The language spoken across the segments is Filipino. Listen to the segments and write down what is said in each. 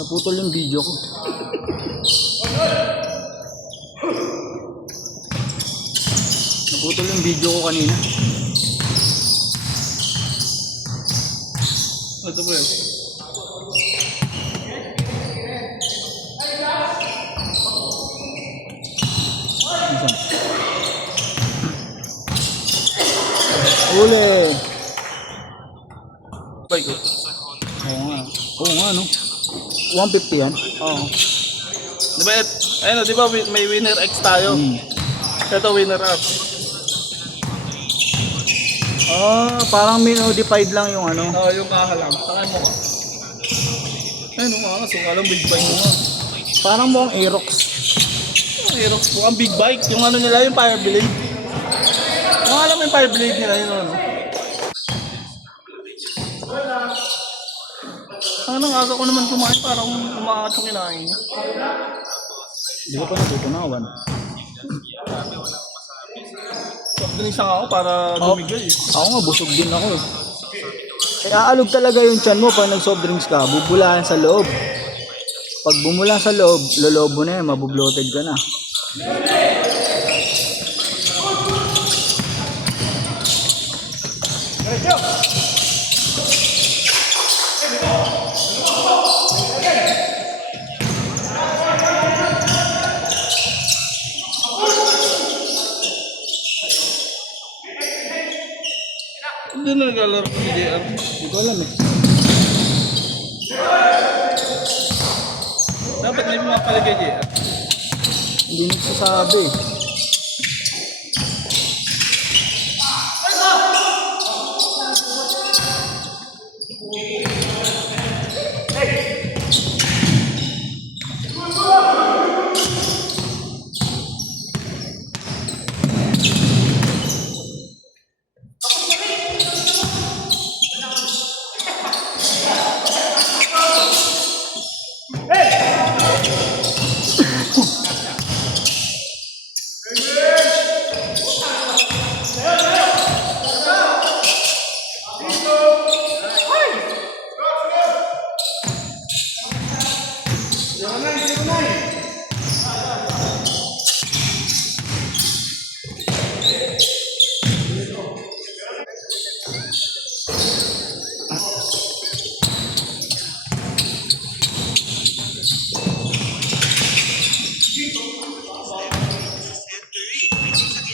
Naputol yung video ko. Naputol yung video ko kanina. Ito po yun. Uli. Bike ko. Oo nga. Oo nga, no? 150 yan? Oo. Diba, ayun, di ba may winner X tayo? Ito winner up. Parang modified lang yung ano. Oo, yung kahalang. Saka mo ka. Ayun, mga alang big bike mo nga. Parang mukhang Aerox. Aerox po, ang big bike. Yung ano nila, yung fire blade. Yung alam mo yung fire blade nila, yun ano. Ang aga ko naman kumain, parang umaangat yung kinain. Hindi ko pa natutunawan. So, ginisa ako para lumigay. Ako nga, busog din ako eh. Kaya aalog talaga yung tiyan mo pag nag-soft drinks ka, bubulahan sa loob. Pag bumula sa loob, lolobo na yan, mabubloated ka na. Hindi na naglalaro ng JR. Hindi ko alam eh. Dapat may pumapalagay JR. Hindi nagsasabi eh.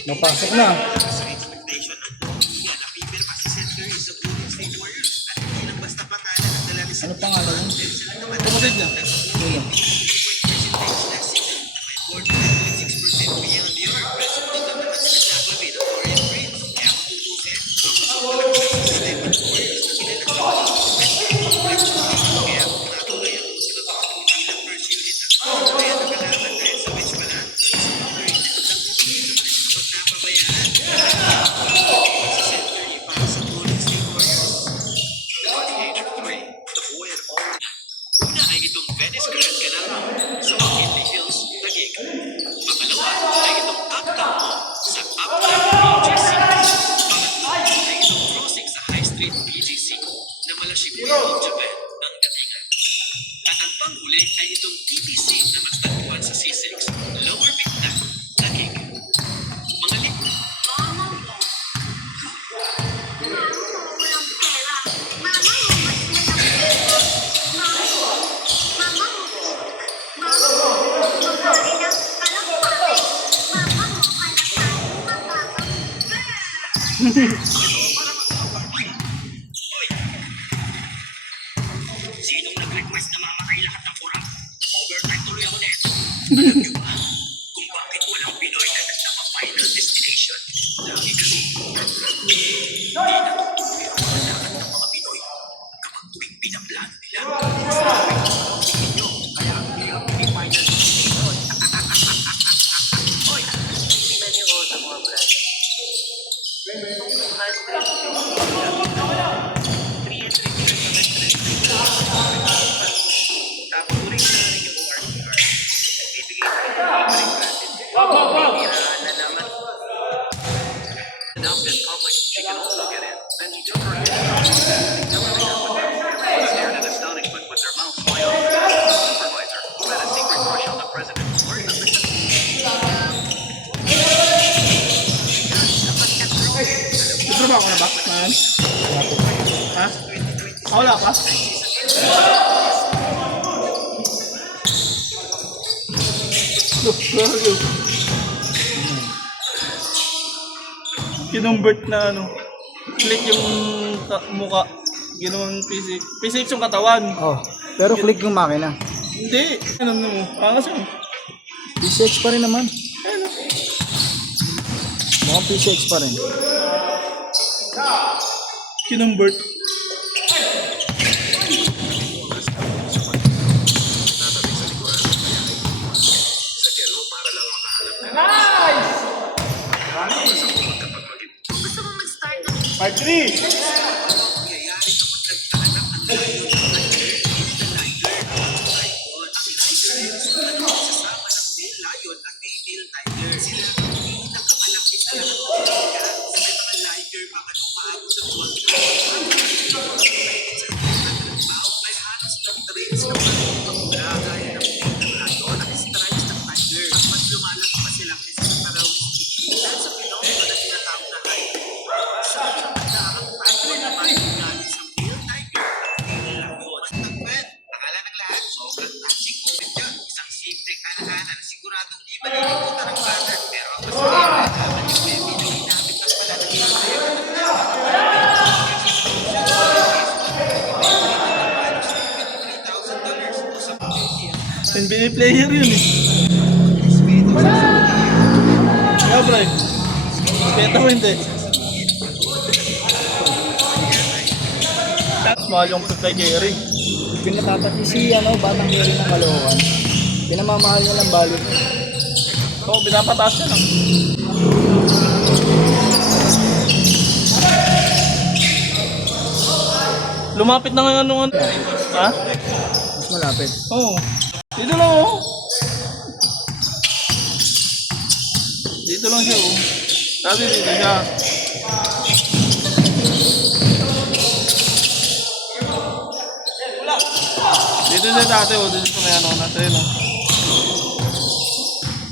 Napasok na. Ano pangalan yun? Kumasid niya. At ang panghuli ay itong TTC na mas tagpuan sa C6, Lower Bicta, Taguig. Mga lipo. Sinong nag-request na mamatay lahat ng kurang? Overtime tuloy ako neto. Alam niyo ba kung bakit walang Pinoy na nagtapa-final destination? Lagi kasi hindi natutuloy ang pandakan ng mga Pinoy kapag tuwing pinaplano nila. Sabi nyo, kaya may final destination. Hoy, tingnan niyo ko sa mga brand. Announced in public, she can also get in. Then he took her hand. Scared and astonished, but with their mouths wide open. Wala pa? Look, grabe. Kinumbert na ano. Click yung muka. Ginawang PCX yung katawan. Oh, pero click yung makina. Hindi. Ano mo? Pangas yun. PCX pa rin naman. Ano? Mukhang PCX pa rin. Kinumbert. Gusto mo mag-start ng Part 3! sasama ng male lion at female tiger. Sila ang pinakamalaki sa lahat ng liga. Sa may mga liger, mga umaabot sa 12 may halos ng traits na parang pangula gaya ng male lion at stripes ng tiger. At mas lumalaki pa sila kaysa sa parawang species. Dahil sa pinomeno na tinatawag na hybrid. Sa pinaganda, ang tiger naman yung galing sa male tiger at female lion. Basta pwede, akala ng lahat, sobrang touching moment yun. Isang simpleng hanahanan na siguradong di malilimutan ng father. Pero ang mas favorite naman yung baby na ginamit ng palalagyan. NBA player yun eh. Kaya bro, beta mo hindi. Tapos mahal yung kay Gary. Pinatatati si Batang Gary ng Caloocan. Pinamamahal niya lang balo. Oo, pinapataas niya lang. Lumapit na ngayon nung ano. Ha? Mas malapit. Oo. Dito lang oh. Dito lang siya oh. Sabi dito siya. Dito siya dati oh. Dito sa may ano natin oh.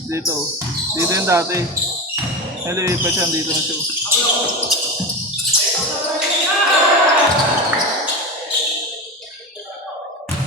Dito oh. Dito yung dati. Nalilipat siya dito na siya oh.